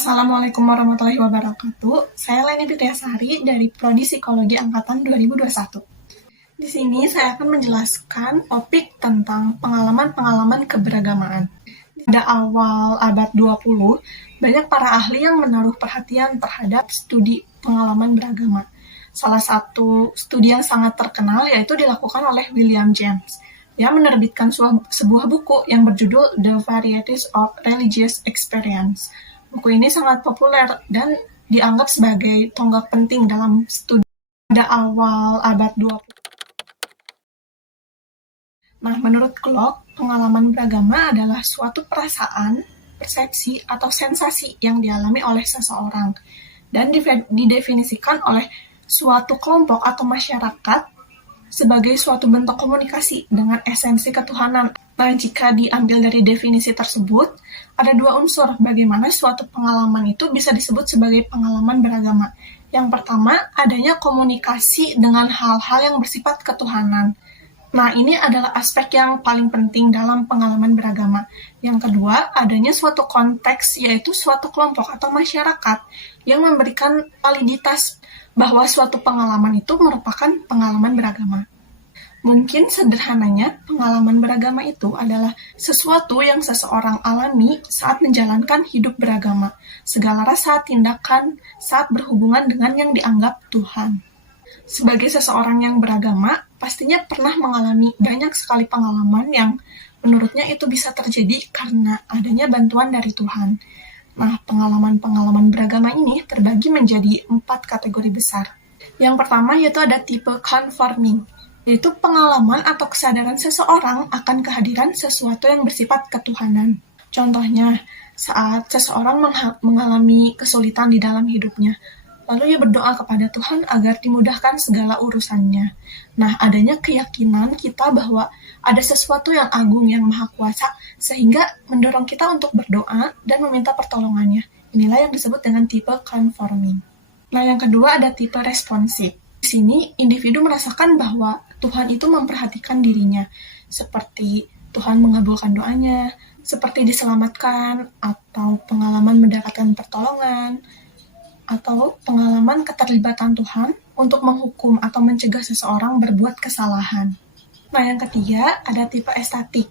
Assalamualaikum warahmatullahi wabarakatuh. Saya Leni Fitriasari dari Prodi Psikologi Angkatan 2021. Di sini saya akan menjelaskan topik tentang pengalaman-pengalaman keberagamaan. Pada awal abad 20, banyak para ahli yang menaruh perhatian terhadap studi pengalaman beragama. Salah satu studi yang sangat terkenal yaitu dilakukan oleh William James. Dia menerbitkan sebuah buku yang berjudul The Varieties of Religious Experience. Buku ini sangat populer dan dianggap sebagai tonggak penting dalam studi pada awal abad 20. Nah, menurut Glock, pengalaman beragama adalah suatu perasaan, persepsi, atau sensasi yang dialami oleh seseorang dan didefinisikan oleh suatu kelompok atau masyarakat sebagai suatu bentuk komunikasi dengan esensi ketuhanan. Nah, jika diambil dari definisi tersebut, ada dua unsur bagaimana suatu pengalaman itu bisa disebut sebagai pengalaman beragama. Yang pertama, adanya komunikasi dengan hal-hal yang bersifat ketuhanan. Nah, ini adalah aspek yang paling penting dalam pengalaman beragama. Yang kedua, adanya suatu konteks, yaitu suatu kelompok atau masyarakat yang memberikan validitas bahwa suatu pengalaman itu merupakan pengalaman beragama. Mungkin sederhananya, pengalaman beragama itu adalah sesuatu yang seseorang alami saat menjalankan hidup beragama, segala rasa, tindakan, saat berhubungan dengan yang dianggap Tuhan. Sebagai seseorang yang beragama, pastinya pernah mengalami banyak sekali pengalaman yang menurutnya itu bisa terjadi karena adanya bantuan dari Tuhan. Nah, pengalaman-pengalaman beragama ini terbagi menjadi 4 kategori besar. Yang pertama yaitu ada tipe conforming, yaitu pengalaman atau kesadaran seseorang akan kehadiran sesuatu yang bersifat ketuhanan. Contohnya, saat seseorang mengalami kesulitan di dalam hidupnya, lalu ia berdoa kepada Tuhan agar dimudahkan segala urusannya. Nah, adanya keyakinan kita bahwa ada sesuatu yang agung, yang maha kuasa, sehingga mendorong kita untuk berdoa dan meminta pertolongannya. Inilah yang disebut dengan tipe conforming. Nah, yang kedua ada tipe responsif. Di sini, individu merasakan bahwa Tuhan itu memperhatikan dirinya, seperti Tuhan mengabulkan doanya, seperti diselamatkan, atau pengalaman mendapatkan pertolongan, atau pengalaman keterlibatan Tuhan untuk menghukum atau mencegah seseorang berbuat kesalahan. Nah, yang ketiga ada tipe estatik,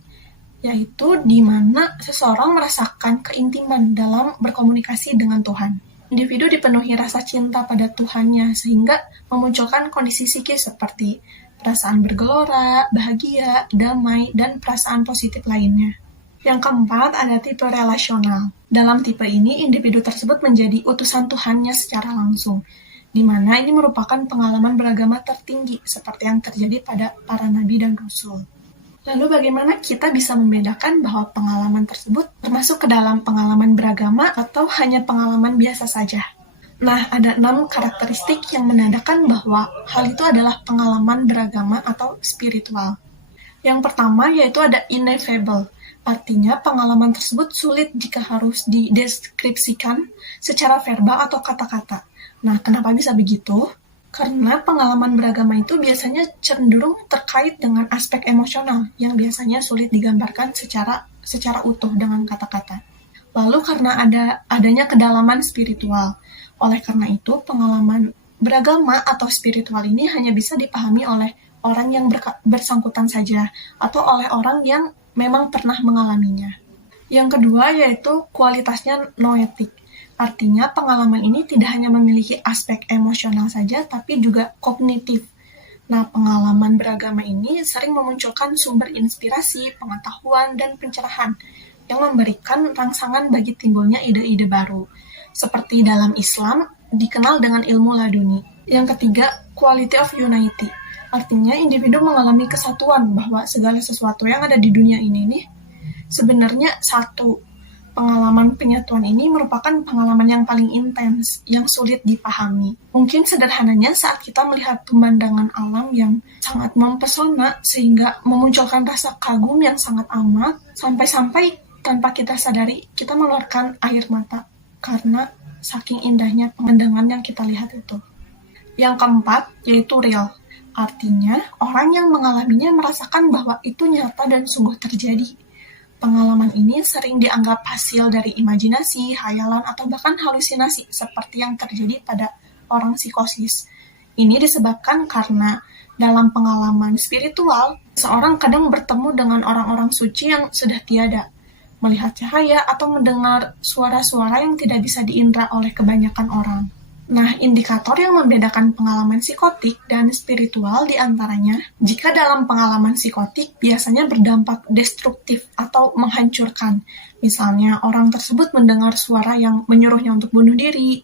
yaitu di mana seseorang merasakan keintiman dalam berkomunikasi dengan Tuhan. Individu dipenuhi rasa cinta pada Tuhannya sehingga memunculkan kondisi psikis seperti perasaan bergelora, bahagia, damai, dan perasaan positif lainnya. Yang keempat, ada tipe relasional. Dalam tipe ini, individu tersebut menjadi utusan Tuhannya secara langsung, di mana ini merupakan pengalaman beragama tertinggi, seperti yang terjadi pada para nabi dan rasul. Lalu bagaimana kita bisa membedakan bahwa pengalaman tersebut termasuk ke dalam pengalaman beragama atau hanya pengalaman biasa saja? Nah, ada 6 karakteristik yang menandakan bahwa hal itu adalah pengalaman beragama atau spiritual. Yang pertama yaitu ada ineffable. Artinya, pengalaman tersebut sulit jika harus dideskripsikan secara verbal atau kata-kata. Nah, kenapa bisa begitu? Karena pengalaman beragama itu biasanya cenderung terkait dengan aspek emosional yang biasanya sulit digambarkan secara utuh dengan kata-kata. Lalu karena adanya kedalaman spiritual. Oleh karena itu, pengalaman beragama atau spiritual ini hanya bisa dipahami oleh orang yang bersangkutan saja atau oleh orang yang memang pernah mengalaminya. Yang kedua yaitu kualitasnya noetik. Artinya pengalaman ini tidak hanya memiliki aspek emosional saja, tapi juga kognitif. Nah, pengalaman beragama ini sering memunculkan sumber inspirasi, pengetahuan, dan pencerahan yang memberikan rangsangan bagi timbulnya ide-ide baru. Seperti dalam Islam, dikenal dengan ilmu laduni. Yang ketiga, quality of unity. Artinya individu mengalami kesatuan bahwa segala sesuatu yang ada di dunia ini nih sebenarnya satu. Pengalaman penyatuan ini merupakan pengalaman yang paling intens, yang sulit dipahami. Mungkin sederhananya saat kita melihat pemandangan alam yang sangat mempesona sehingga memunculkan rasa kagum yang sangat amat, sampai-sampai tanpa kita sadari kita mengeluarkan air mata karena saking indahnya pemandangan yang kita lihat itu. Yang keempat yaitu real. Artinya, orang yang mengalaminya merasakan bahwa itu nyata dan sungguh terjadi. Pengalaman ini sering dianggap hasil dari imajinasi, hayalan, atau bahkan halusinasi seperti yang terjadi pada orang psikosis. Ini disebabkan karena dalam pengalaman spiritual, seorang kadang bertemu dengan orang-orang suci yang sudah tiada, melihat cahaya atau mendengar suara-suara yang tidak bisa diindra oleh kebanyakan orang. Nah, indikator yang membedakan pengalaman psikotik dan spiritual diantaranya, jika dalam pengalaman psikotik biasanya berdampak destruktif atau menghancurkan. Misalnya, orang tersebut mendengar suara yang menyuruhnya untuk bunuh diri,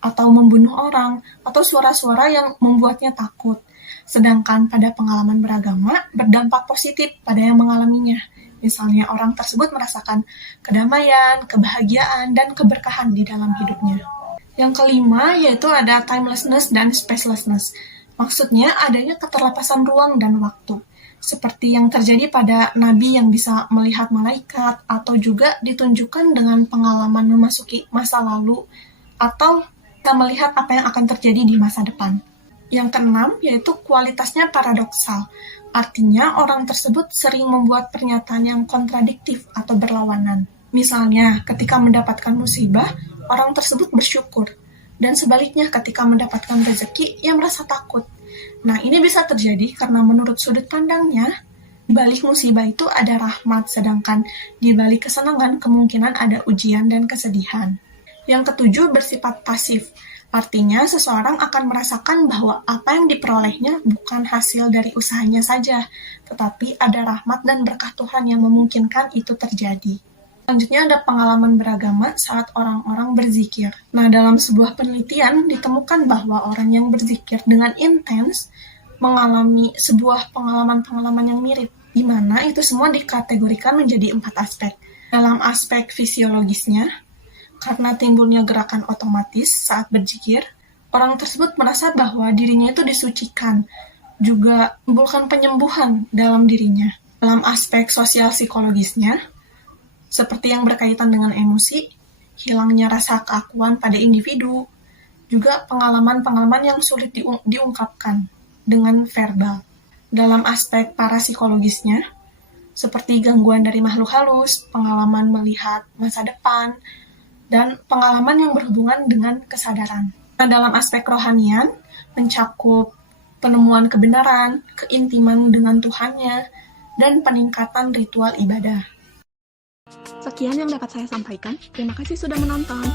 atau membunuh orang, atau suara-suara yang membuatnya takut. Sedangkan pada pengalaman beragama, berdampak positif pada yang mengalaminya. Misalnya, orang tersebut merasakan kedamaian, kebahagiaan, dan keberkahan di dalam hidupnya. Yang kelima, yaitu ada timelessness dan spacelessness. Maksudnya adanya keterlepasan ruang dan waktu. Seperti yang terjadi pada nabi yang bisa melihat malaikat, atau juga ditunjukkan dengan pengalaman memasuki masa lalu, atau kita melihat apa yang akan terjadi di masa depan. Yang keenam, yaitu kualitasnya paradoksal. Artinya, orang tersebut sering membuat pernyataan yang kontradiktif atau berlawanan. Misalnya, ketika mendapatkan musibah, orang tersebut bersyukur. Dan sebaliknya, ketika mendapatkan rezeki, ia merasa takut. Nah, ini bisa terjadi karena menurut sudut pandangnya, di balik musibah itu ada rahmat, sedangkan di balik kesenangan kemungkinan ada ujian dan kesedihan. Yang ketujuh, bersifat pasif. Artinya, seseorang akan merasakan bahwa apa yang diperolehnya bukan hasil dari usahanya saja, tetapi ada rahmat dan berkah Tuhan yang memungkinkan itu terjadi. Selanjutnya ada pengalaman beragama saat orang-orang berzikir. Nah, dalam sebuah penelitian ditemukan bahwa orang yang berzikir dengan intens mengalami sebuah pengalaman-pengalaman yang mirip, di mana itu semua dikategorikan menjadi 4 aspek. Dalam aspek fisiologisnya, karena timbulnya gerakan otomatis saat berzikir, orang tersebut merasa bahwa dirinya itu disucikan, juga menimbulkan penyembuhan dalam dirinya. Dalam aspek sosial psikologisnya, seperti yang berkaitan dengan emosi, hilangnya rasa keakuan pada individu, juga pengalaman-pengalaman yang sulit diungkapkan dengan verbal. Dalam aspek parapsikologisnya, seperti gangguan dari makhluk halus, pengalaman melihat masa depan, dan pengalaman yang berhubungan dengan kesadaran. Nah, dalam aspek rohanian, mencakup penemuan kebenaran, keintiman dengan Tuhannya, dan peningkatan ritual ibadah. Sekian yang dapat saya sampaikan. Terima kasih sudah menonton.